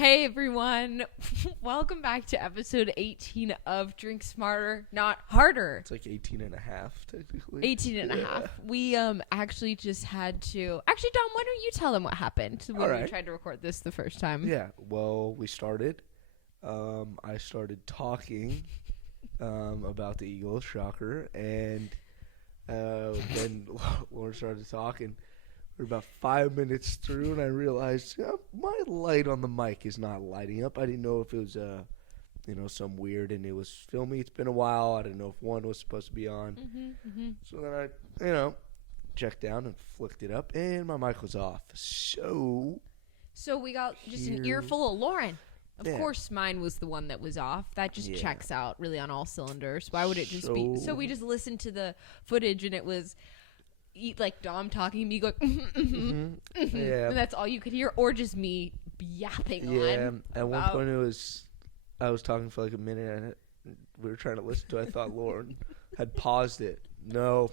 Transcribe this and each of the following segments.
Hey everyone, welcome back to episode 18 of Drink Smarter, Not Harder. It's like 18 and a half, technically. 18 and a half. We actually just had to... Actually, Dom, why don't you tell them what happened when we tried to record this the first time? Yeah, well, we started. I started talking about the Eagles, shocker, and then Lauren started talking. We're about 5 minutes through, and I realized my light on the mic is not lighting up. I didn't know if it was, some weird, and it was filmy. It's been a while. I didn't know if one was supposed to be on. So then I, checked down and flicked it up, and my mic was off. So we got just an earful of Lauren. Of course, mine was the one that was off. That just checks out really on all cylinders. Why would it just be? So we just listened to the footage, and it was... like Dom talking to me going yeah, and that's all you could hear, or just me yapping on. At one point I was talking for like a minute and we were trying to listen to it. I thought Lauren had paused it. No,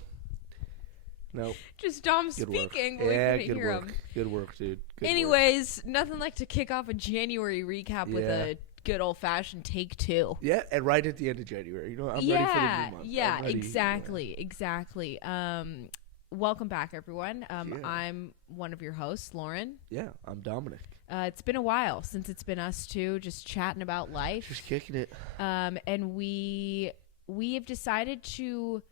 just Dom good speaking. Work. We Yeah, couldn't good hear work. him. Good work, dude. Good Anyways, nothing like to kick off a January recap with a good old-fashioned take two. Yeah, and right at the end of January. I'm ready for the new month. Yeah, exactly. Welcome back, everyone. I'm one of your hosts, Lauren. Yeah, I'm Dominic. It's been a while since it's been us two just chatting about life. Just kicking it. And we have decided to,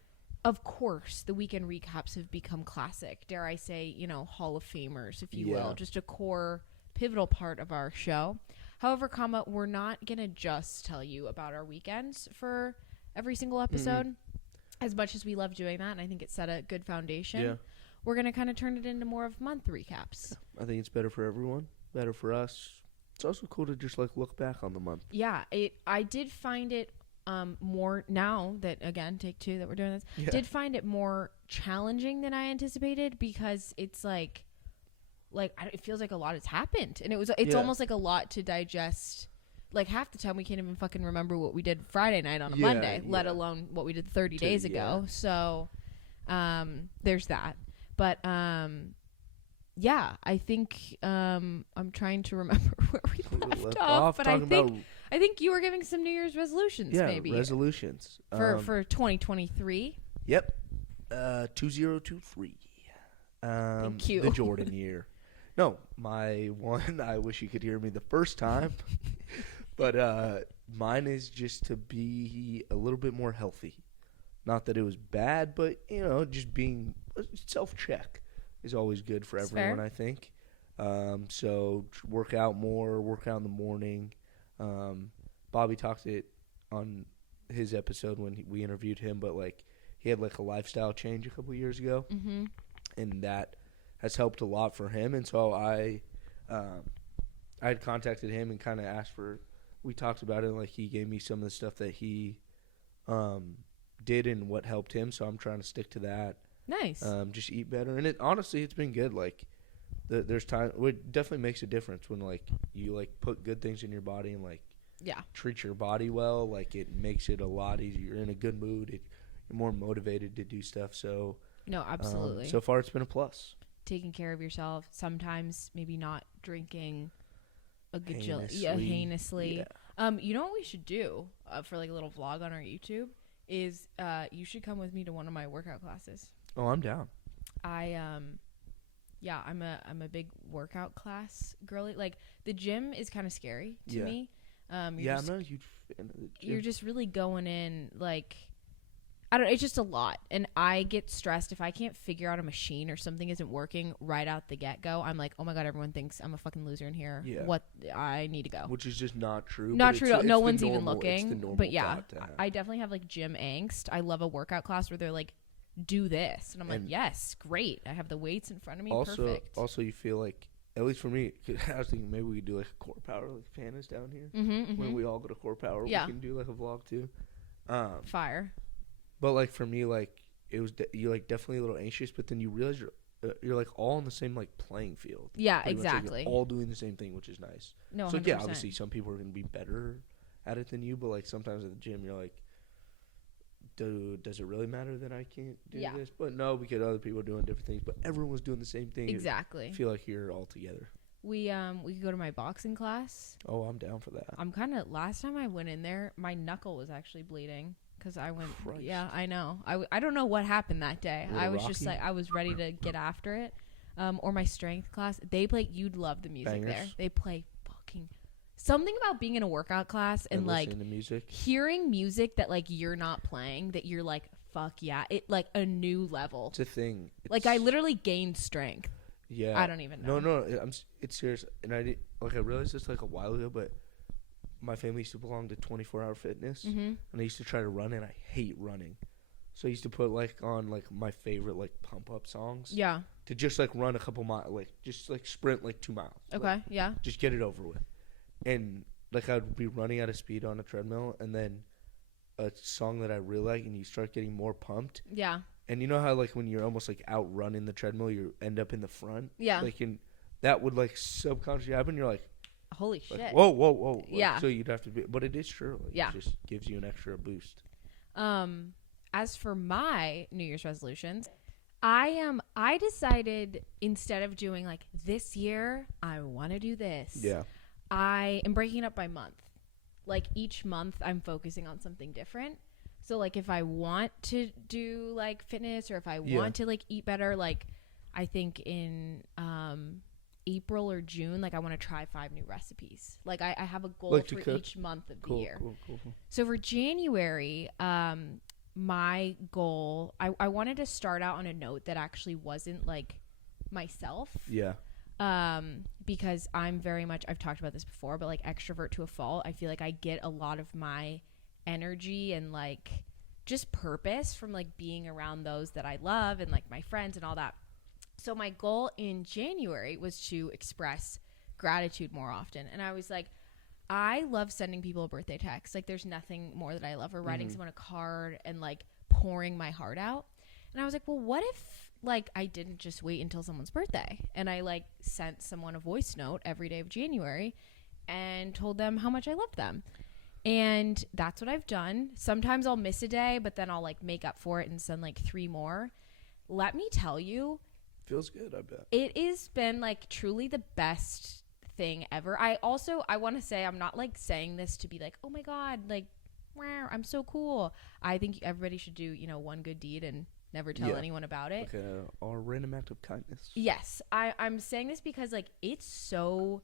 of course, the weekend recaps have become classic. Dare I say, Hall of Famers, if you will. Just a core, pivotal part of our show. However, we're not going to just tell you about our weekends for every single episode. As much as we love doing that, and I think it set a good foundation, we're going to kind of turn it into more of month recaps. I think it's better for everyone, better for us. It's also cool to just look back on the month. Yeah, I did find it more, now that, again, take two that we're doing this, did find it more challenging than I anticipated, because it's it feels like a lot has happened, and it's almost like a lot to digest. Like, half the time we can't even fucking remember what we did Friday night on a Monday, let alone what we did 30 days ago. So, there's that. But, I think I'm trying to remember where we left off. But I think you were giving some New Year's resolutions, maybe. Yeah, resolutions. For 2023. Yep. 2023. Thank you. The Jordan year. No, my one, I wish you could hear me the first time. But mine is just to be a little bit more healthy. Not that it was bad, but, just being self-check is always good for everyone, I think. So work out more, work out in the morning. Bobby talked it on his episode when we interviewed him, but, he had, a lifestyle change a couple of years ago. Mm-hmm. And that has helped a lot for him. And so I had contacted him and kind of asked for... We talked about it, and he gave me some of the stuff that he did and what helped him. So I'm trying to stick to that. Nice. Just eat better, and honestly, it's been good. There's time. It definitely makes a difference when you put good things in your body and treat your body well. It makes it a lot easier. You're in a good mood. You're more motivated to do stuff. So no, absolutely. So far, it's been a plus. Taking care of yourself. Sometimes maybe not drinking a gajillion, heinously. Yeah. You know what we should do for a little vlog on our YouTube is you should come with me to one of my workout classes. Oh, I'm down. I'm a big workout class girly. The gym is kind of scary to me. I'm not a huge fan of the gym. You're just really going in I don't know, it's just a lot. And I get stressed if I can't figure out a machine or something isn't working right out the get-go. I'm like, oh my God, everyone thinks I'm a fucking loser in here. Yeah. What? I need to go. Which is just not true. Not true. No one's even looking. But yeah, I definitely have gym angst. I love a workout class where they're do this. And I'm yes, great. I have the weights in front of me. Perfect. Also, you feel at least for me, I was thinking maybe we could do a core power fan is down here. When we all go to core power, we can do a vlog too. Fire. But for me, it was you're definitely a little anxious, but then you realize you're all in the same playing field. Yeah, exactly. You're all doing the same thing, which is nice. No, so 100%. Yeah, obviously some people are going to be better at it than you, but sometimes at the gym you're does it really matter that I can't do this? But no, because other people are doing different things, but everyone was doing the same thing. Exactly. I feel like you're all together. we could go to my boxing class. Oh, I'm down for that. I'm kind of, last time I went in there, my knuckle was actually bleeding because I went. Christ. Yeah, I know. I don't know what happened that day. I was just like, I was ready to get after it. Or my strength class, they play. You'd love the music Bangers. there. They play fucking something about being in a workout class and like listening to music. Hearing music that like you're not playing, that you're like, fuck yeah, it like a new level. It's a thing. Like I literally gained strength. Yeah. I don't even know. No, it's serious. And I realized this like a while ago, but my family used to belong to 24-hour fitness, and I used to try to run, and I hate running. So I used to put like on like my favorite like pump up songs. Yeah. To just like run a couple miles, like just like sprint like 2 miles. Okay. Like, yeah. just get it over with. And like I'd be running out of speed on a treadmill, and then a song that I really like, and you start getting more pumped. Yeah. And you know how like when you're almost like outrunning the treadmill, you end up in the front. Yeah. Like that would like subconsciously happen. You're like, holy shit. Whoa. Like, yeah. So you'd have to be, but it is true. Like, yeah. It just gives you an extra boost. As for my New Year's resolutions, I decided instead of doing like this year, I want to do this. Yeah. I am breaking it up by month. Like each month I'm focusing on something different. So like if I want to do like fitness or if I want to like eat better, like I think in April or June, like I want to try 5 new recipes. Like I have a goal like for each month of the year. Cool. So for January, my goal, I wanted to start out on a note that actually wasn't like myself. Yeah. Because I'm very much, I've talked about this before, but like extrovert to a fault. I feel like I get a lot of my energy and like just purpose from like being around those that I love and like my friends and all that. So my goal in January was to express gratitude more often. And I was like, I love sending people a birthday text. Like there's nothing more that I love, or writing someone a card and like pouring my heart out. And I was like, well, what if like I didn't just wait until someone's birthday and I like sent someone a voice note every day of January and told them how much I loved them. And that's what I've done. Sometimes I'll miss a day, but then I'll like make up for it and send like 3 more. Let me tell you, feels good, I bet. it has been like truly the best thing ever. I want to say, I'm not like saying this to be like, oh my God, like, wow, I'm so cool. I think everybody should do, one good deed and never tell anyone about it. Like a random act of kindness. Yes. I'm saying this because like it's so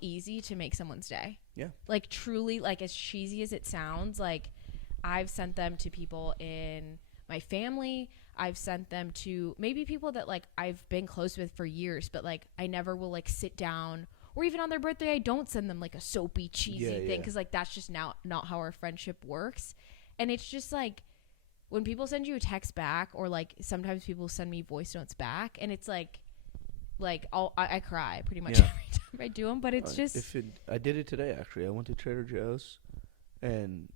easy to make someone's day. Yeah. Like truly, like as cheesy as it sounds, like I've sent them to people in my family. I've sent them to maybe people that like I've been close with for years, but like I never will like sit down, or even on their birthday I don't send them like a soapy cheesy thing, because like that's just not how our friendship works. And it's just like when people send you a text back, or like sometimes people send me voice notes back, and it's like I cry pretty much every time I do them. But it's just I did it today actually. I went to Trader Joe's, and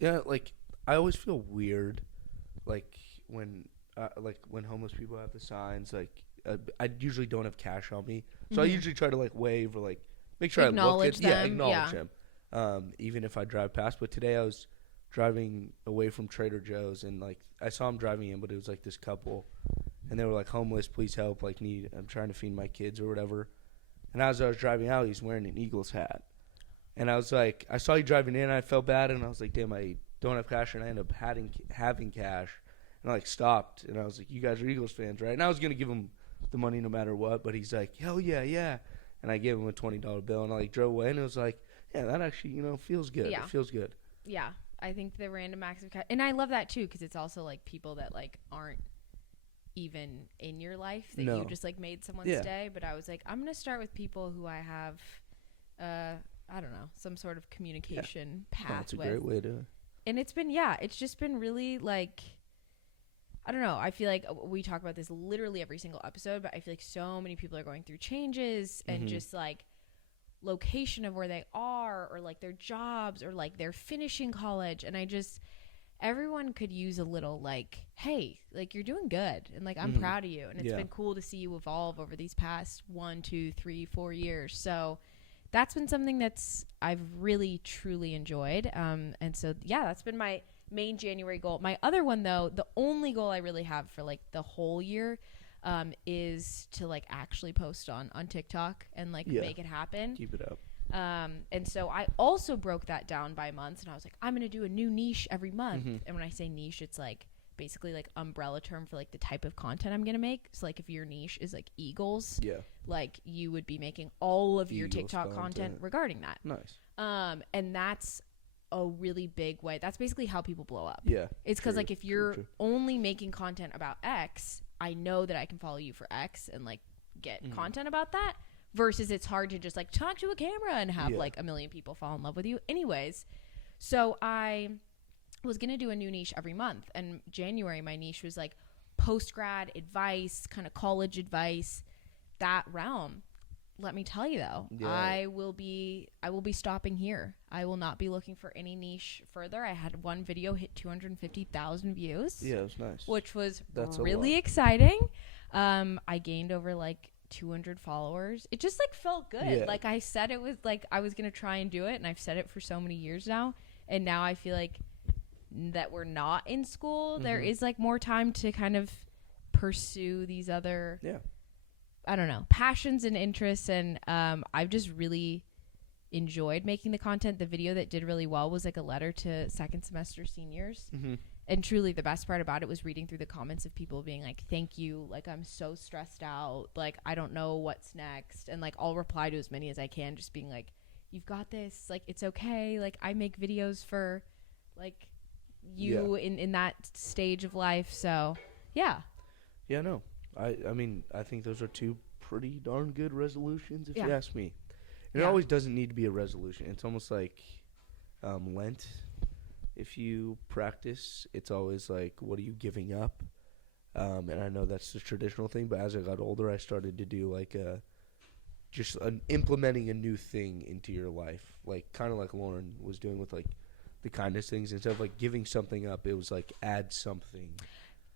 like I always feel weird like when homeless people have the signs, like I usually don't have cash on me, so I usually try to like wave or like make sure acknowledge them. Acknowledge them, even if I drive past. But today I was driving away from Trader Joe's, and like I saw him driving in, but it was like this couple, and they were like, homeless, please help, like I'm trying to feed my kids or whatever. And as I was driving out, he's wearing an Eagles hat, and I was like, I saw you driving in, and I felt bad, and I was like, damn, I don't have cash, and I ended up having cash. And I like stopped, and I was like, you guys are Eagles fans, right? And I was going to give him the money no matter what, but he's like, hell yeah. And I gave him a $20 bill, and I like drove away, and it was like, yeah, that actually, feels good. Yeah. It feels good. Yeah. I think the random acts of kindness, and I love that too, because it's also like people that like aren't even in your life, that you just like made someone's day. But I was like, I'm going to start with people who I have, I don't know, some sort of communication path That's a with. great way to. And it's just been really like, I don't know. I feel like we talk about this literally every single episode, but I feel like so many people are going through changes and just like location of where they are, or like their jobs, or like they're finishing college. And everyone could use a little like, hey, like you're doing good. And like, I'm proud of you. And it's been cool to see you evolve over these past 1, 2, 3, 4 years. So that's been something that's I've really, truly enjoyed. And so, that's been my main January goal. My other one, though, the only goal I really have for like the whole year, is to like actually post on TikTok and like make it happen. Keep it up. And so I also broke that down by months, and I was like, I'm going to do a new niche every month. And when I say niche, it's like basically like umbrella term for like the type of content I'm going to make. So like if your niche is like Eagles, like you would be making all of your TikTok content regarding that. Nice. And that's a really big way. That's basically how people blow up. Yeah. It's because like if you're only making content about X, I know that I can follow you for X and like get content about that. Versus it's hard to just like talk to a camera and have like a million people fall in love with you. Anyways, so I was going to do a new niche every month. And January, my niche was like post-grad advice, kind of college advice, that realm. Let me tell you though, I will be stopping here. I will not be looking for any niche further. I had one video hit 250,000 views. Yeah, it was nice. Which was really exciting. I gained over like 200 followers. It just like felt good. Like I said, it was like I was gonna try and do it, and I've said it for so many years now, and now I feel like that we're not in school, there is like more time to kind of pursue these other I don't know, passions and interests. And I've just really enjoyed making the content. The video that did really well was like a letter to second semester seniors. And truly the best part about it was reading through the comments of people being like, thank you, like I'm so stressed out, like I don't know what's next. And like I'll reply to as many as I can, just being like, you've got this, like it's okay, like I make videos for like you in that stage of life. So no, I mean I think those are two pretty darn good resolutions if you ask me. And it always doesn't need to be a resolution. It's almost like Lent. If you practice, it's always like, what are you giving up? And I know that's the traditional thing, but as I got older, I started to do like implementing a new thing into your life, like kind of like Lauren was doing with like the kindness things. Instead of like giving something up, it was like add something.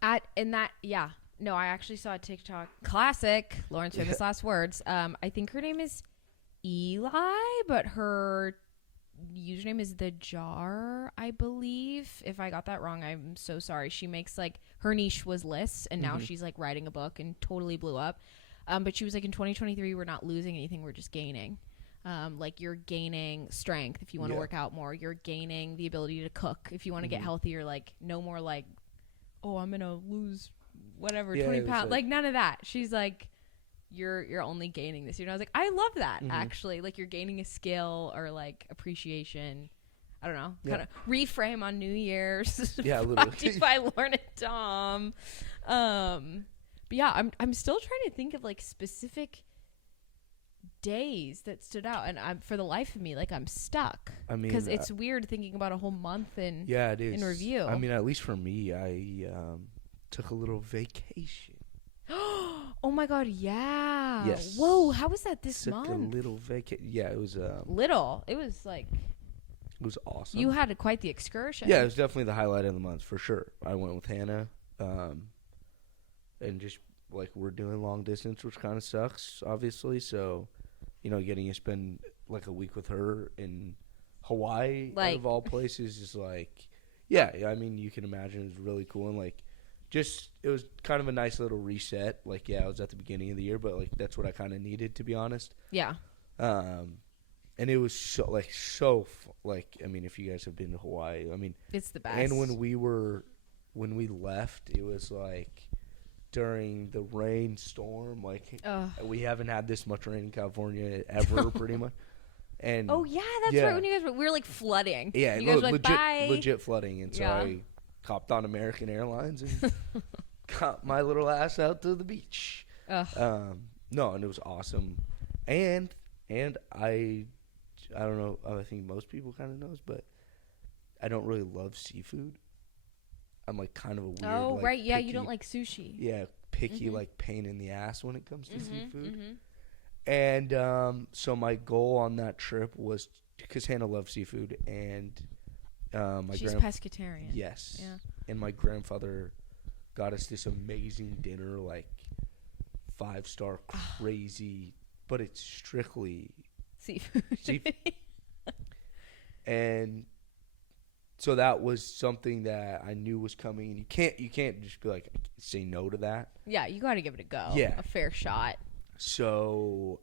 No, I actually saw a TikTok classic. Lauren's famous last words. I think her name is Eli, but her username is The Jar, I believe. If I got that wrong, I'm so sorry. She makes like, her niche was lists, and now she's like writing a book and totally blew up. But she was like, in 2023, we're not losing anything, we're just gaining. Like you're gaining strength if you want to work out more. You're gaining the ability to cook if you want to get healthier. Like no more like, oh, I'm gonna lose whatever 20 pounds. Like none of that. She's like, you're only gaining this year. And I was like, I love that actually. Like you're gaining a skill or like appreciation. I don't know. Kind of reframe on New Year's. Yeah, brought to you by Lauren and Tom. But yeah, I'm still trying to think of like specific days that stood out, and I'm for the life of me like I'm stuck. I mean, because it's weird thinking about a whole month in in review. I mean, at least for me, I took a little vacation. Oh my god, yeah. Yes. Whoa, how was that this month? Took a little vacation. Yeah, it was little. It was like, it was awesome. You had quite the excursion. Yeah, it was definitely the highlight of the month for sure. I went with Hannah, and just like we're doing long distance, which kind of sucks, obviously. So, you know, getting to spend like a week with her in Hawaii, like, out of all places, is like, yeah. I mean, you can imagine it was really cool, and like, just it was kind of a nice little reset. Like, yeah, I was at the beginning of the year, but like that's what I kind of needed, to be honest. Yeah. And it was so I mean, if you guys have been to Hawaii, I mean, it's the best. And when we left, it was like during the rainstorm. Like, we haven't had this much rain in California ever, pretty much. And that's right. When you guys we were like flooding. Yeah, you guys were like, bye. Legit flooding, and so I hopped on American Airlines and got my little ass out to the beach. No, and it was awesome, and I don't know. I think most people kind of knows, but I don't really love seafood. I'm like kind of a weird. Oh, like, right. Yeah, picky, you don't like sushi. Yeah, picky, like pain in the ass when it comes to seafood. And so my goal on that trip was, because Hannah loves seafood, and she's pescatarian. Yes. Yeah. And my grandfather got us this amazing dinner, like 5-star crazy, but it's strictly seafood. And So that was something that I knew was coming, and you can't just be like say no to that. Yeah, you got to give it a go. Yeah. A fair shot. So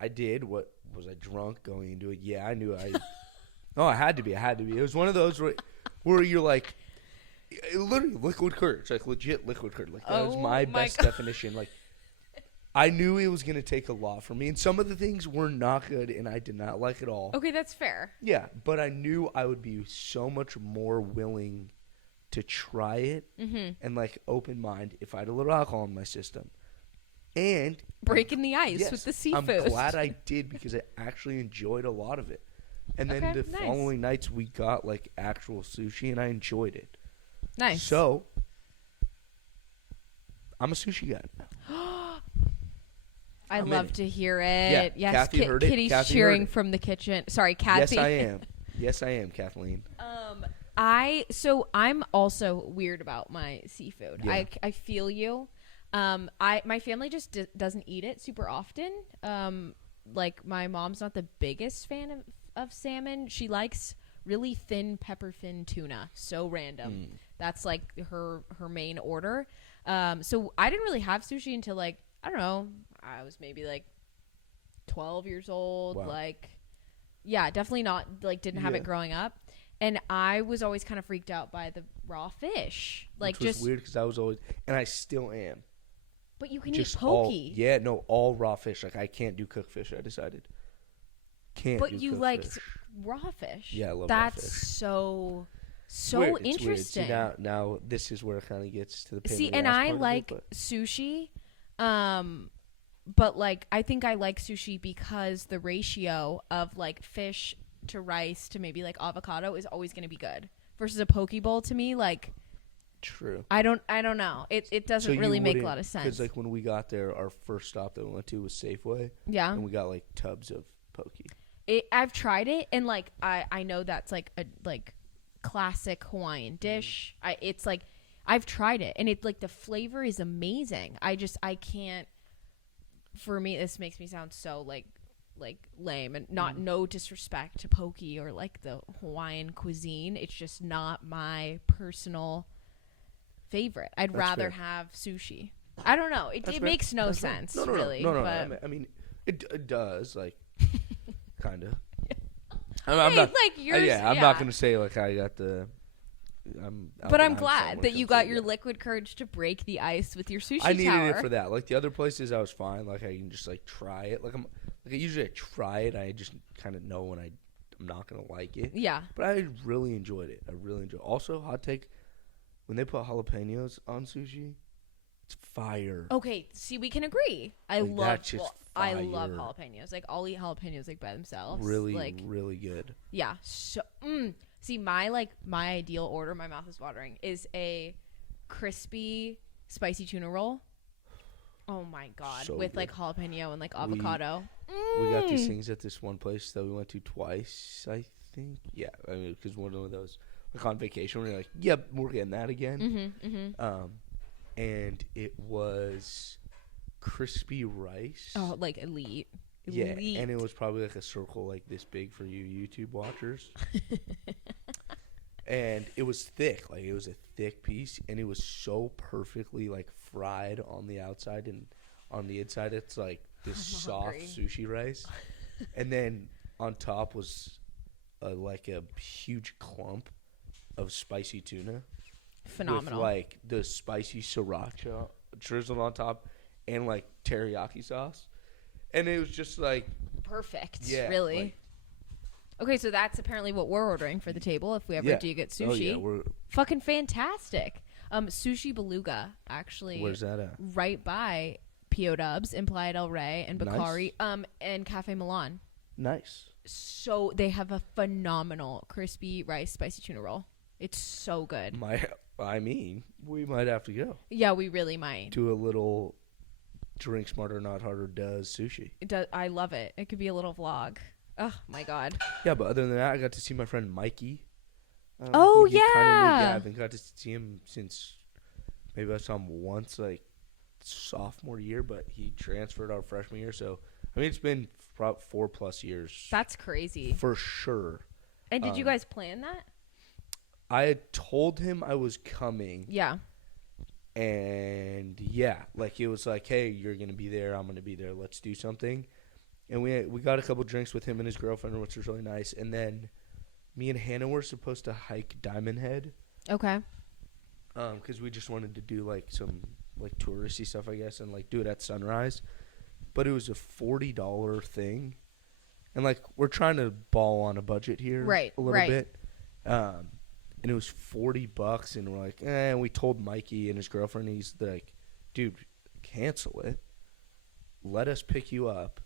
I did. What was I drunk going into it? Yeah, I knew I. No, I had to be. It was one of those where you're like, literally liquid courage, like legit liquid courage. Like that was my best definition. Like I knew it was gonna take a lot for me, and some of the things were not good, and I did not like it all. Okay, that's fair. Yeah, but I knew I would be so much more willing to try it and like open mind if I had a little alcohol in my system. And breaking the ice with the seafood. I'm glad I did because I actually enjoyed a lot of it. And then the following nights we got like actual sushi and I enjoyed it. Nice. So I'm a sushi guy now. I love to hear it. Yeah, yes, Kathy heard it. Kitty's Kathy cheering from the kitchen. Sorry, Kathy. Yes, I am, Kathleen. I'm also weird about my seafood. Yeah. I feel you. My family just doesn't eat it super often. Like my mom's not the biggest fan of salmon. She likes really thin pepper fin tuna. So random. That's like her main order. So I didn't really have sushi until like, I don't know, I was maybe like 12 years old. Wow. Like, yeah, definitely not like didn't have it growing up. And I was always kind of freaked out by the raw fish. Like, which was weird because I was always, and I still am. But you can eat poke. All raw fish. Like I can't do cooked fish. I decided. But you liked raw fish. Yeah, I love raw fish. That's so weird. interesting. See, now this is where it kind of gets to the pain. See, and I like sushi, but like I think I like sushi because the ratio of like fish to rice to maybe like avocado is always going to be good versus a poke bowl to me like. True. I don't know. It doesn't really make a lot of sense. Because like when we got there, our first stop that we went to was Safeway. Yeah. And we got like tubs of poke. I've tried it and like I know that's like a like classic Hawaiian dish. It's like I've tried it and it like the flavor is amazing. I can't. For me, this makes me sound so like lame and no disrespect to poke or like the Hawaiian cuisine. It's just not my personal favorite. I'd rather have sushi. I don't know. It makes no sense, really. No. I mean, it does, like, kind of. I'm not going to say, like, I got the... But I'm glad that you got your liquid courage to break the ice with your sushi tower. I needed it for that. Like, the other places, I was fine. Like, I can just, like, try it. Like, usually I try it. I just kind of know when I'm not going to like it. Yeah. But I really enjoyed it. Also, hot take... When they put jalapenos on sushi, it's fire. Okay, see, we can agree. I love jalapenos. Like, I'll eat jalapenos like by themselves. Really, like, really good. Yeah. So, see, my ideal order, my mouth is watering, is a crispy spicy tuna roll. Oh my god, so with good. Like jalapeno and like avocado. We got these things at this one place that we went to twice, I think. Yeah, I mean, because one of those. Like on vacation, we're like, yep, we're getting that again. And it was crispy rice. Oh, like elite. Yeah, and it was probably like a circle like this big for you YouTube watchers. And it was thick, like it was a thick piece, and it was so perfectly like fried on the outside, and on the inside it's like this soft sushi rice. And then on top was like a huge clump of spicy tuna. Phenomenal. With like the spicy sriracha drizzled on top and like teriyaki sauce. And it was just like perfect. Yeah. Really. Like, okay, so that's apparently what we're ordering for the table if we ever do get sushi. Oh, yeah, we're fucking fantastic. Sushi Beluga, actually. Where's that at? Right by P.O. Dubs in Playa del Rey and Bakari, and Cafe Milan. Nice. So they have a phenomenal crispy rice spicy tuna roll. It's so good. I mean, we might have to go. Yeah, we really might. Do a little Drink Smarter Not Harder does sushi. I love it. It could be a little vlog. Oh, my God. Yeah, but other than that, I got to see my friend Mikey. Oh, yeah. I haven't got to see him since maybe I saw him once, like, sophomore year, but he transferred our freshman year. So, I mean, it's been 4+ years. That's crazy. For sure. And did you guys plan that? I had told him I was coming. Yeah. And yeah, like it was like, hey, you're gonna be there, I'm gonna be there, let's do something. And we got a couple drinks with him and his girlfriend, which was really nice. And then me and Hannah were supposed to hike Diamond Head. Okay. Because we just wanted to do like some like touristy stuff, I guess, and like do it at sunrise. But it was a $40 thing, and like we're trying to ball on a budget here, right? A little bit. And it was $40, and we're like, and we told Mikey and his girlfriend, he's like, dude, cancel it. Let us pick you up.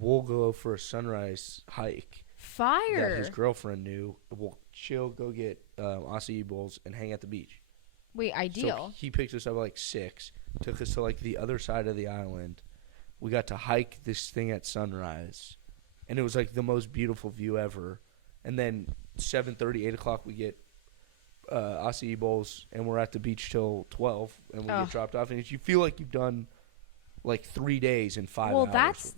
We'll go for a sunrise hike. Fire. That his girlfriend knew. We'll chill, go get acai bowls, and hang at the beach. Wait, ideal. So he picked us up at like 6, took us to like the other side of the island. We got to hike this thing at sunrise, and it was like the most beautiful view ever. And then 7:30, 8 o'clock, we get acai bowls, and we're at the beach till 12, and we get dropped off. And you feel like you've done like 3 days in 5 hours. Well,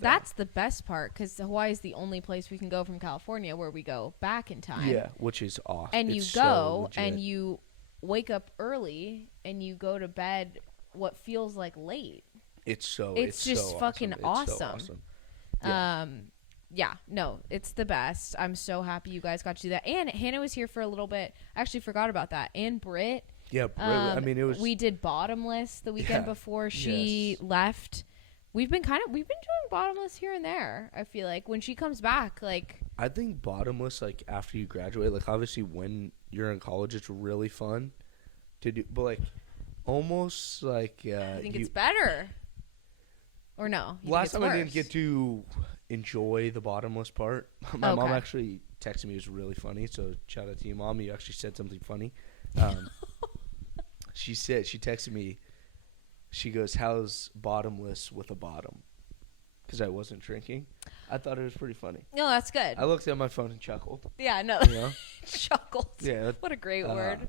that's the best part, because Hawaii is the only place we can go from California where we go back in time. Yeah, which is awesome. And you go and you wake up early and you go to bed what feels like late. It's just so fucking awesome. It's so awesome. Yeah, no, it's the best. I'm so happy you guys got to do that. And Hannah was here for a little bit. I actually forgot about that. And Britt. Yeah, Britt. I mean, it was. We did Bottomless the weekend before she left. We've been doing Bottomless here and there. I feel like when she comes back, like. I think Bottomless, like after you graduate, like obviously when you're in college, it's really fun to do, but like almost like. I think it's better. Or no? Last time I didn't get to enjoy the Bottomless part. My mom actually texted me. It was really funny. So shout out to you, Mom. You actually said something funny. She texted me. She goes, "How's Bottomless with a bottom?" Because I wasn't drinking. I thought it was pretty funny. No, that's good. I looked at my phone and chuckled. Yeah, no. You know? Chuckled. Yeah. What a great word.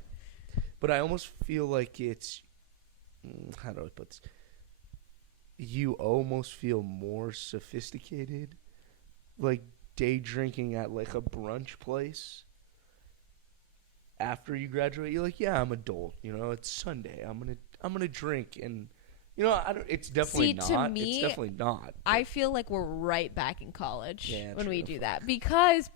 But I almost feel like it's. How do I put this? You almost feel more sophisticated, like day drinking at like a brunch place. After you graduate, you're like, yeah, I'm adult. You know, it's Sunday. I'm gonna drink, and you know, it's definitely not. To me, it's definitely not. I feel like we're right back in college when we do that because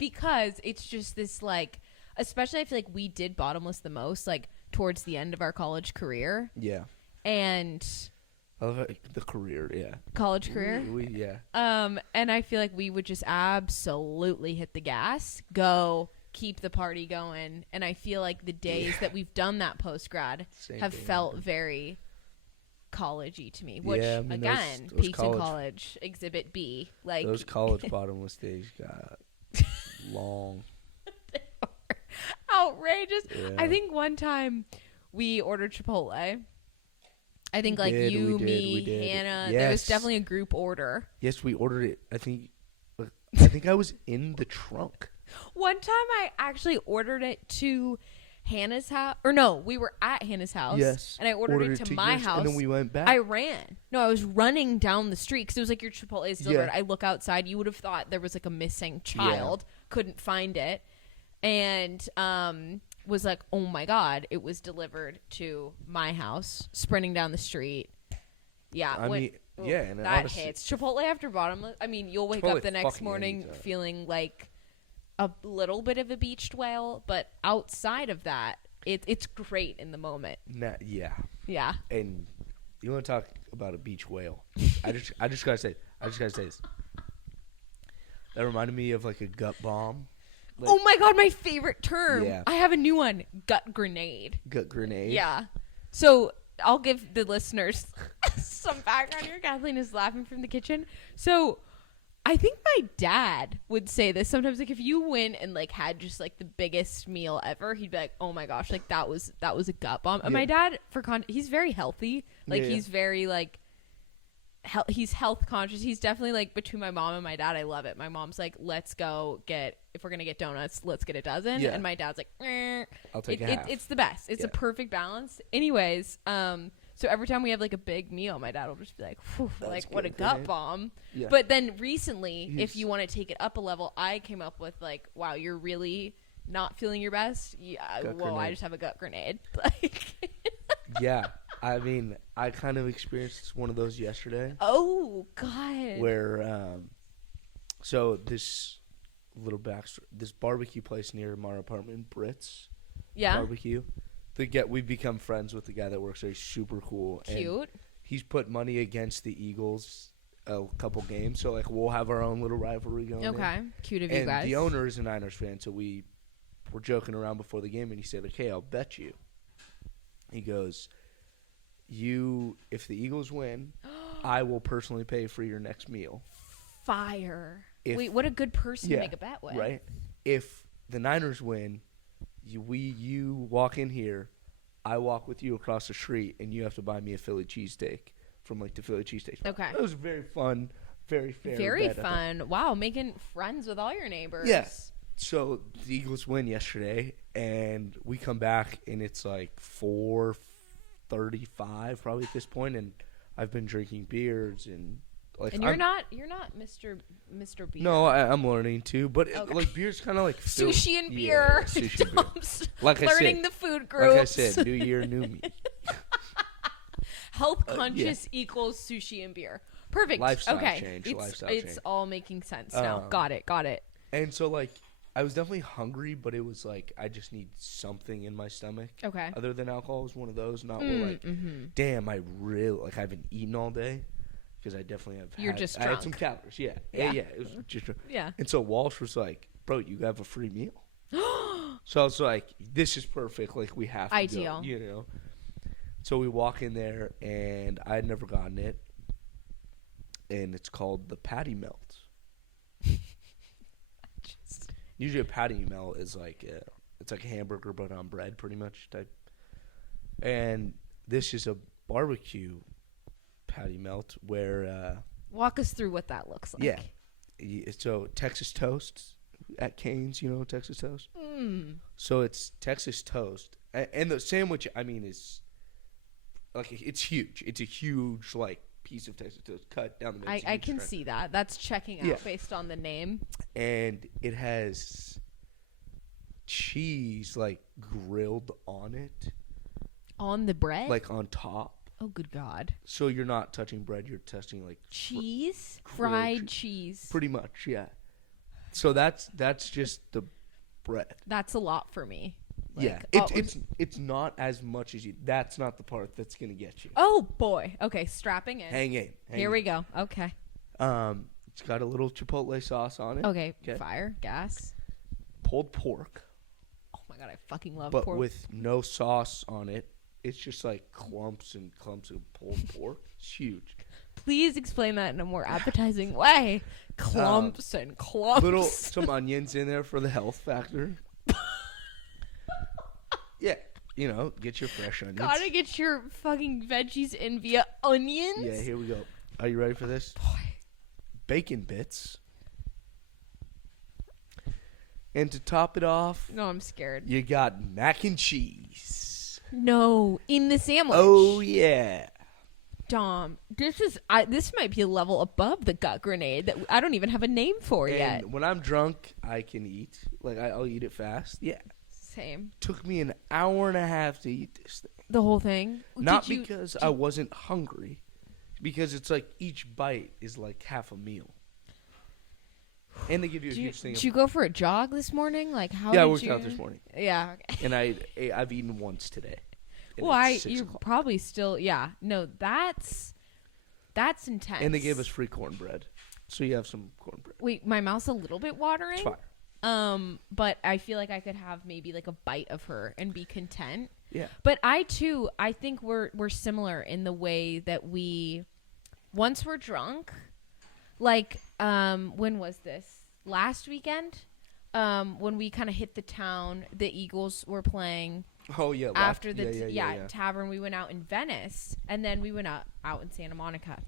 it's just this like, especially I feel like we did Bottomless the most like towards the end of our college career. Yeah, and. I love the career, yeah. College career? Yeah. And I feel like we would just absolutely hit the gas, go, keep the party going. And I feel like the days that we've done that post-grad have felt very college-y to me. Which, again, those Peaks in College, Exhibit B. Like those college Bottomless days got long. They were outrageous. Yeah. I think one time we ordered Chipotle. I think like we me, did. Hannah, Yes. there was definitely a group order. Yes, we ordered it. I think I was in the trunk. One time I actually ordered it to Hannah's house. Or no, we were at Hannah's house. Yes. And I ordered it to my yours, house. And then we went back. I ran. No, I was running down the street because it was like your Chipotle is delivered. Yeah. I look outside. You would have thought there was like a missing child. Yeah. Couldn't find it. And was like, oh my God, it was delivered to my house, sprinting down the street. Yeah. And that honestly, hits. Chipotle after Bottomless. I mean, you'll wake up the next morning feeling like a little bit of a beached whale, but outside of that, it's great in the moment. Yeah. Yeah. And you want to talk about a beach whale? I just gotta say this. That reminded me of like a gut bomb. Like, oh my God, my favorite term. Yeah. I have a new one. Gut grenade. Gut grenade. Yeah. So I'll give the listeners some background here. Kathleen is laughing from the kitchen. So I think my dad would say this sometimes. Like if you went and like had just like the biggest meal ever, he'd be like, "Oh my gosh, like that was a gut bomb." And my dad, he's very healthy. Like he's very like. He's health conscious. He's definitely like between my mom and my dad. I love it. My mom's like, let's go if we're gonna get donuts, let's get a dozen. Yeah. And my dad's like, I'll take a half. It's the best. It's a perfect balance. Anyways, so every time we have like a big meal, my dad will just be like, like what a gut bomb. Yeah. But then recently, if you want to take it up a level, I came up with like, wow, you're really not feeling your best, yeah, Gut whoa, I grenade. just have a gut grenade. Like, Yeah, I mean, I kind of experienced one of those yesterday. oh God. Where so this little backstory, this barbecue place near my apartment, Brits Yeah. Barbecue. We've become friends with the guy that works there. He's super cool. And Cute. he's put money against the Eagles a couple games, so like we'll have our own little rivalry going. Okay. Cute of you And guys. the owner is a Niners fan, so we were joking around before the game, and he said, "Okay, I'll bet you." He goes, if the Eagles win, I will personally pay for your next meal. Fire. If- Wait, what a good person Yeah, to make a bet with. Right? If the Niners win, you walk in here, I walk with you across the street, and you have to buy me a Philly cheesesteak from like the Philly cheesesteak. Okay. It was very fun, very fair. Very bet, I thought. fun. Wow, making friends with all your neighbors. Yeah. So the Eagles win yesterday, and we come back, and it's like 4:35 probably at this point, and I've been drinking beers and like. And you're not Mr. Beer. No, I'm learning too, but Okay. like beer's kind of like Sushi and Yeah, beer. sushi and beer. Like I Learning said, the food groups. like I said, new year, new me. Health conscious equals sushi and beer. Perfect. Lifestyle okay. change, It's, lifestyle it's change. all making sense now. Got it. And so like I was definitely hungry, but it was like I just need something in my stomach. Okay. Other than alcohol is one of those. Not where like, damn, I really like I haven't eaten all day because I definitely have. You're just I had some drunk. calories. Yeah. Yeah. Yeah. It was just. Yeah. And so Walsh was like, "Bro, you have a free meal." So I was like, "This is perfect. Like we have to Ideal. go, you know." So we walk in there, and I had never gotten it, and it's called the Patty Melt. Usually a patty melt is like it's like a hamburger but on bread, pretty much type. And this is a barbecue patty melt where Walk us through what that looks like. so Texas toast at Cane's, you know Texas toast. Mm. So it's Texas toast, and the sandwich I mean is like it's huge. It's a huge like piece of Texas toast cut down the middle. I can see that. That's checking out Yeah. based on the name. And it has cheese like grilled on it, On the bread? like on top. Oh, good God. So you're not touching bread; you're touching like Cheese? grilled Fried cheese. pretty much, yeah. So that's just the bread. That's a lot for me. Yeah, Like, it's not as much as you. That's not the part that's gonna get you. Oh, boy. Okay, strapping in. Hang in. Here we go. Okay. It's got a little chipotle sauce on it. Okay. Okay. Fire. Gas. Pulled pork, Oh, my God. I fucking love but pork. with no sauce on it. It's just like clumps and clumps of pulled pork. It's huge. Please explain that in a more appetizing way. Clumps and clumps. Some onions in there for the health factor. Yeah, you know, get your fresh onions. Gotta get your fucking veggies in via onions. Yeah, here we go. Are you ready for this? Boy. Bacon bits. And to top it off, No, I'm scared. you got mac and cheese. No, in the sandwich. Oh yeah. Dom, this might be a level above the gut grenade that I don't even have a name for yet. And when I'm drunk, I can eat. Like I'll eat it fast. Yeah. Same. Took me an hour and a half to eat this thing. The whole thing. Not Did you- because I wasn't hungry, because it's like each bite is like half a meal. And they give you a huge thing. Did you go for a jog this morning? Like how? Yeah, I did worked you... out this morning, Yeah. Okay. and I've eaten once today. And Well, it's 6 you're o'clock. probably still. Yeah. No, that's intense. And they gave us free cornbread, so you have some cornbread. Wait, my mouth's a little bit watering. It's fine. But I feel like I could have maybe like a bite of her and be content. Yeah. But I think we're similar in the way that once we're drunk, like when was this? Last weekend? When we kind of hit the town, the Eagles were playing. Oh yeah. After the yeah. tavern, we went out in Venice, and then we went out in Santa Monica.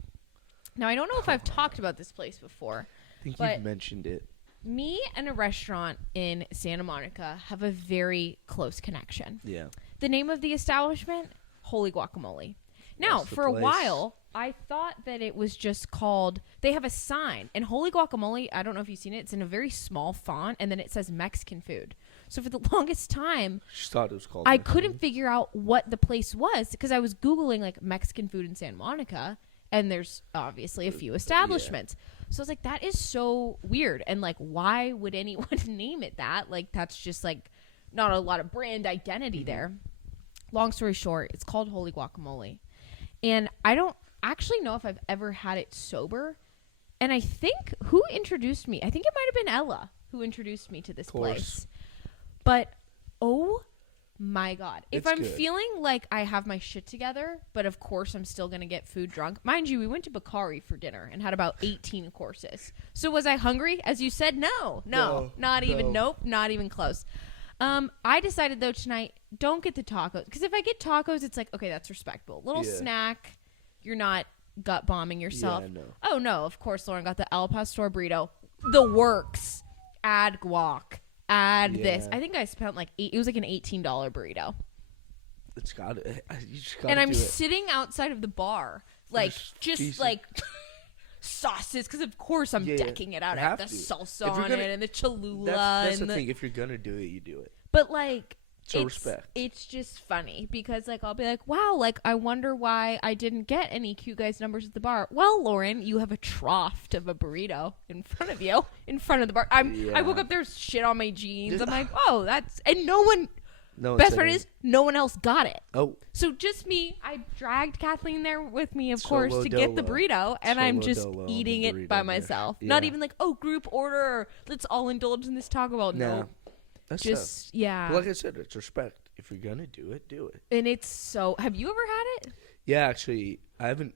Now I don't know if I've talked about this place before. I think but- you've mentioned it. Me and a restaurant in Santa Monica have a very close connection. Yeah. The name of the establishment, Holy Guacamole. Now, That's the for a place. while, I thought that it was just called, they have a sign, and Holy Guacamole, I don't know if you've seen it, it's in a very small font, and then it says Mexican food. So for the longest time, Just thought it was called I Mexican. couldn't figure out what the place was because I was Googling like Mexican food in Santa Monica, and there's obviously a few establishments. So I was like, that is so weird. And like, why would anyone name it that? Like, that's just like not a lot of brand identity there. Long story short, it's called Holy Guacamole. And I don't actually know if I've ever had it sober. And I think who introduced me? I think it might have been Ella who introduced me to this place. But oh my God. If I'm feeling like I have my shit together, but of course I'm still going to get food drunk. Mind you, we went to Bakari for dinner and had about 18 courses. So was I hungry? As you said, no. Not even close. I decided though tonight, don't get the tacos. Because if I get tacos, it's like, okay, that's respectable. Little snack. You're not gut bombing yourself. Yeah, no. Oh no, of course Lauren got the Al Pastor burrito. The works. Add guac. Add this. I think I spent like it was like an $18 burrito. It's got it. And I'm sitting outside of the bar, like just like sauces, because of course I'm decking it out. I have the salsa on it and the Cholula. That's the thing. If you're gonna do it, you do it. But like, respect. It's just funny because like I'll be like, wow, like I wonder why I didn't get any cute guys numbers at the bar. Well, Lauren, you have a trough of a burrito in front of you, in front of the bar. I woke up, there's shit on my jeans. I'm like, oh, that's, and no one. Best part is no one else got it. Oh, so just me. I dragged Kathleen there with me, of course, to get the burrito, and I'm just eating it by myself. Not even like, oh, group order. Let's all indulge in this Taco Bell. No. That's just tough. yeah. But like I said, it's respect. If you're gonna do it, do it. And it's so. Have you ever had it? Yeah, actually, I haven't.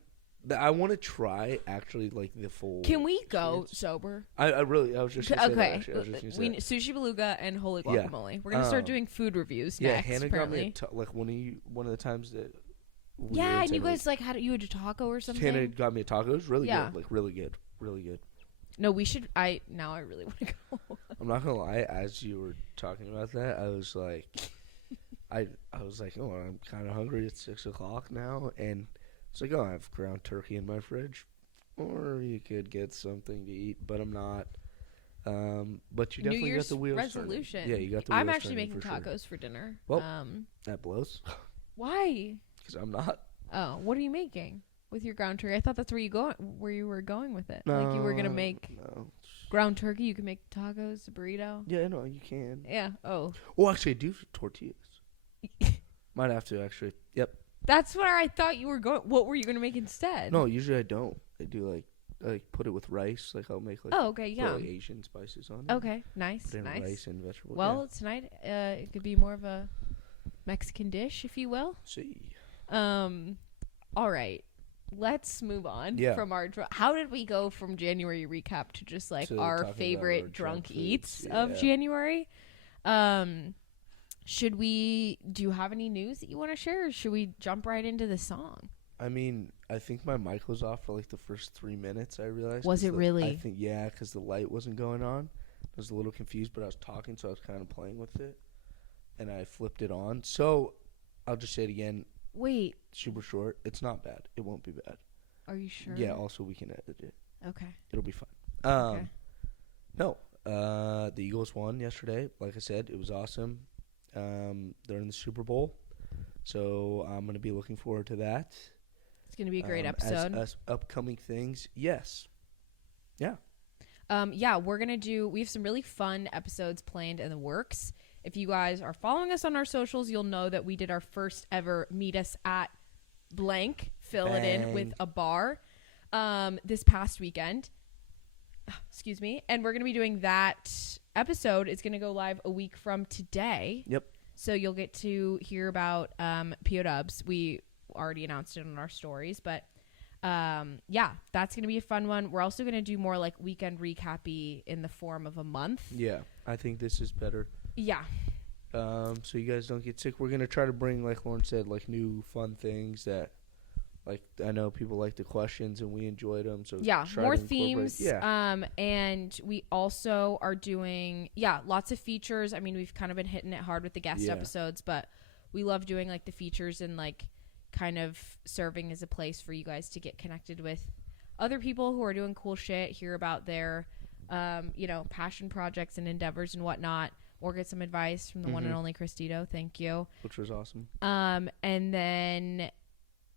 I want to try actually like the full. Can we go sober? I was just gonna say that, actually. Sushi Beluga and Holy Guacamole. We're gonna start doing food reviews next. Hannah apparently. got me like one of the times that. And you guys like had you had a taco or something. Hannah got me a taco. It was really good, like really good, really good. No, we should. I really want to go. I'm not gonna lie. As you were talking about that, I was like, I was like, oh, I'm kind of hungry. It's 6:00 now, and it's like, oh, I have ground turkey in my fridge, or you could get something to eat, but I'm not. But you definitely New Year's got the wheels resolution. turning. Yeah, you got the wheels I'm actually making for tacos sure. for dinner. Well, that blows. Why? Because I'm not. Oh, what are you making with your ground turkey? I thought that's where you were going with it. No, like you were gonna make ground turkey. You can make tacos, a burrito. Yeah, no, you can. Yeah. Oh. Oh, actually, I do tortillas. Might have to actually. Yep. That's where I thought you were going. What were you gonna make instead? No, usually I don't. I do like put it with rice. Like I'll make like. Oh, okay, yeah. Put, like Asian spices on it. Okay, nice. Rice and vegetables. Well, tonight it could be more of a Mexican dish, if you will. See. All right. Let's move on from our how did we go from January recap to just like our favorite drunk eats of January? Do you have any news that you want to share, or should we jump right into the song? I mean, I think my mic was off for like the first 3 minutes, I realized. Was it really? I think, yeah, because the light wasn't going on. I was a little confused, but I was talking, so I was kind of playing with it. And I flipped it on. So, I'll just say it again. Wait. Super short. It's not bad. It won't be bad. Are you sure? Yeah, also we can edit it. Okay. It'll be fine. Okay. No, the Eagles won yesterday. Like I said, it was awesome. They're in the Super Bowl. So, I'm going to be looking forward to that. It's going to be a great episode. As upcoming things, yes. Yeah. We're going to we have some really fun episodes planned in the works. If you guys are following us on our socials, you'll know that we did our first ever meet us at blank, fill it in with a bar, this past weekend. Excuse me. And we're going to be doing that episode. It's going to go live a week from today. Yep. So you'll get to hear about P.O. Dubs. We already announced it on our stories, but that's going to be a fun one. We're also going to do more like weekend recap-y in the form of a month. Yeah, I think this is better. Yeah. So you guys don't get sick. We're going to try to bring, like Lauren said, like new fun things that, like, I know people like the questions and we enjoyed them. So yeah, more themes. Yeah. And we also are doing, lots of features. I mean, we've kind of been hitting it hard with the guest episodes, but we love doing like the features and like kind of serving as a place for you guys to get connected with other people who are doing cool shit, hear about their, passion projects and endeavors and whatnot. or get some advice from the one and only Cristito. Thank you. Which was awesome. And then,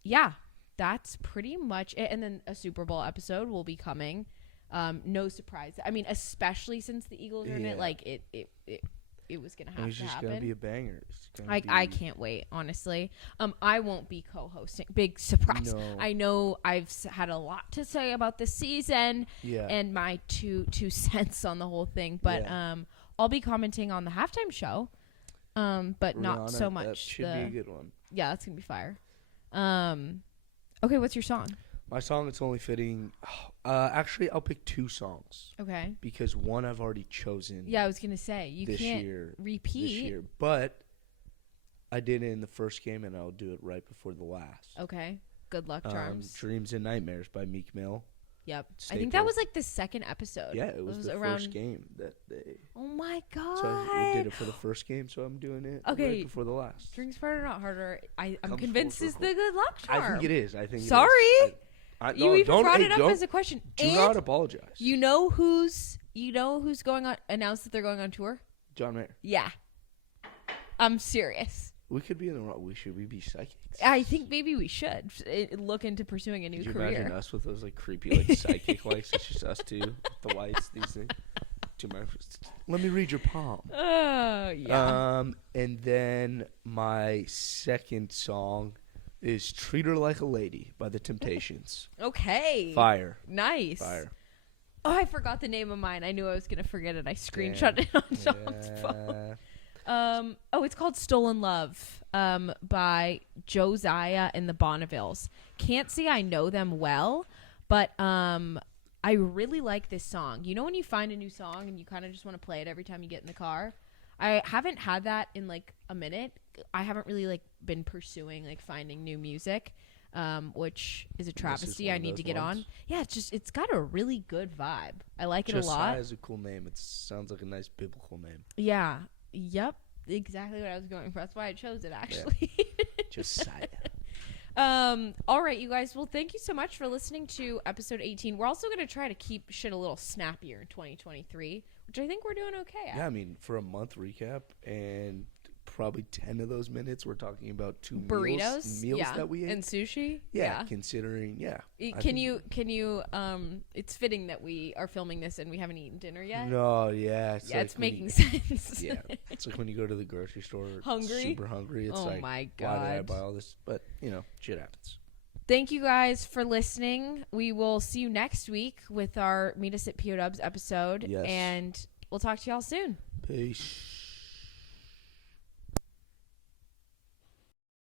yeah, that's pretty much it. And then a Super Bowl episode will be coming. No surprise. I mean, especially since the Eagles are in it, like it was gonna have to happen. It's just gonna be a banger. I can't wait, honestly. I won't be co-hosting. Big surprise. No. I know I've had a lot to say about this season and my two cents on the whole thing, but I'll be commenting on the halftime show, but Rihanna, not so much. That should be a good one. Yeah, that's gonna be fire. Okay, what's your song? My song, it's only fitting. Actually, I'll pick 2 songs. Okay. Because one I've already chosen. Yeah, I was going to say, you can't repeat. This year. But I did it in the first game, and I'll do it right before the last. Okay. Good luck, Charms. Dreams and Nightmares by Meek Mill. Yep. I think that was like the second episode. Yeah, it was the first game that day. Oh, my God. So we did it for the first game, so I'm doing it right before the last. Drinks Smarter, Not Harder. I'm convinced is the good luck charm. I think it is. Sorry. You even brought it up as a question. Do not apologize. You know who's going on? Announced that they're going on tour. John Mayer. Yeah, I'm serious. We could be in the wrong. Should we be psychics? I think maybe we should look into pursuing a new career. Could you imagine us with those like creepy like psychic lights? It's just us two, the lights, these things. Let me read your palm. Yeah. And then my second song is Treat Her Like a Lady by The Temptations. Okay. Fire. Nice. Fire. Oh, I forgot the name of mine. I knew I was going to forget it. I screenshot it on Sean's phone. It's called Stolen Love by Josiah and the Bonnevilles. Can't say I know them well, but I really like this song. You know when you find a new song and you kind of just want to play it every time you get in the car? I haven't had that in like a minute. I haven't really like been pursuing like finding new music, which is a travesty. I need to get on. Yeah, it's got a really good vibe. I like it a lot. Josiah is a cool name. It sounds like a nice biblical name. Yeah. Yep. Exactly what I was going for. That's why I chose it, actually. Yeah. Josiah. All right, you guys. Well, thank you so much for listening to episode 18. We're also going to try to keep shit a little snappier in 2023, which I think we're doing okay at. Yeah, I mean, for a month recap, and probably 10 of those minutes we're talking about 2 burritos meals that we ate. And sushi. Yeah, considering, Can you it's fitting that we are filming this and we haven't eaten dinner yet? No, yeah. It's making sense. Yeah. It's like when you go to the grocery store hungry. Super hungry. It's like, my God. Why did I buy all this? But, shit happens. Thank you guys for listening. We will see you next week with our Meet Us at P.O. Dubs episode. Yes. And we'll talk to y'all soon. Peace.